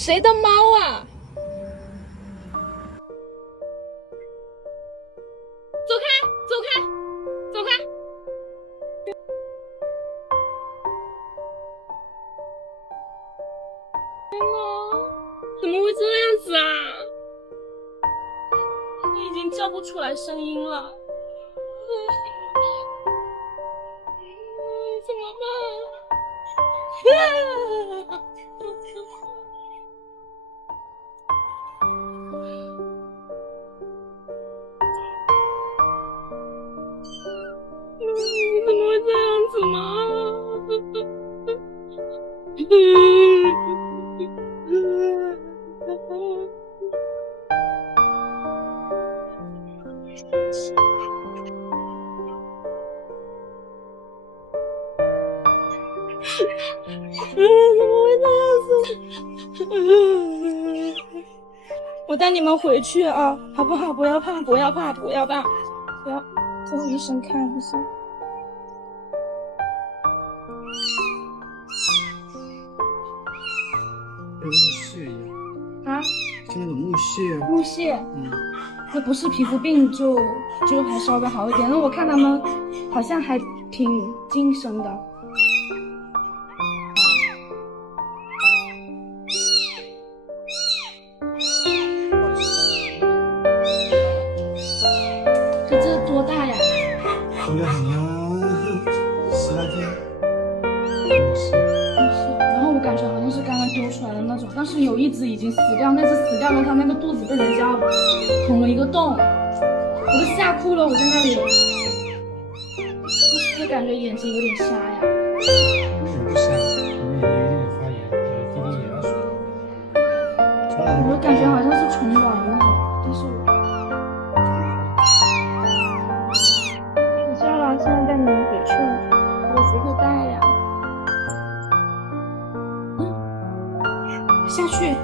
谁的猫啊？走开，走开，走开！天哪，怎么会这样子啊？你已经叫不出来声音了。怎么办？你怎么会这样子吗？我带你们回去啊，好不好？不要怕，不要怕，不要怕，不要，找医生看一下。跟木屑一样啊？就那种木屑。木屑？那不是皮肤病就还稍微好一点。那我看他们好像还挺精神的。这多大呀？重量好像10来斤。然后我感觉好像是刚刚丢出来的那种，但是有一只已经死掉，那只死掉了，它那个肚子被人家捅了一个洞，我都吓哭了，我在那里，我感觉眼睛有点瞎呀。不瞎，你眼睛有点发炎，滴滴眼药水。我感觉好像是虫卵的那种，但是我知道了，现在带你们回去了，我不会带呀。下去。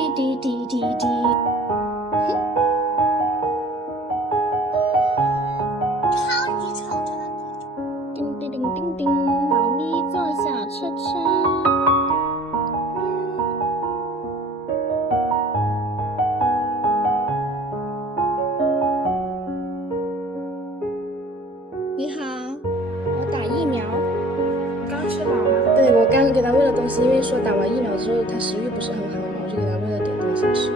滴滴滴滴滴。超级丑这个叮叮叮叮叮，猫咪坐小车车。你好，我打疫苗。刚吃饱了。对，我刚给他喂了东西，因为说打完疫苗之后他食欲不是很好嘛，我就给他喂了点东西吃。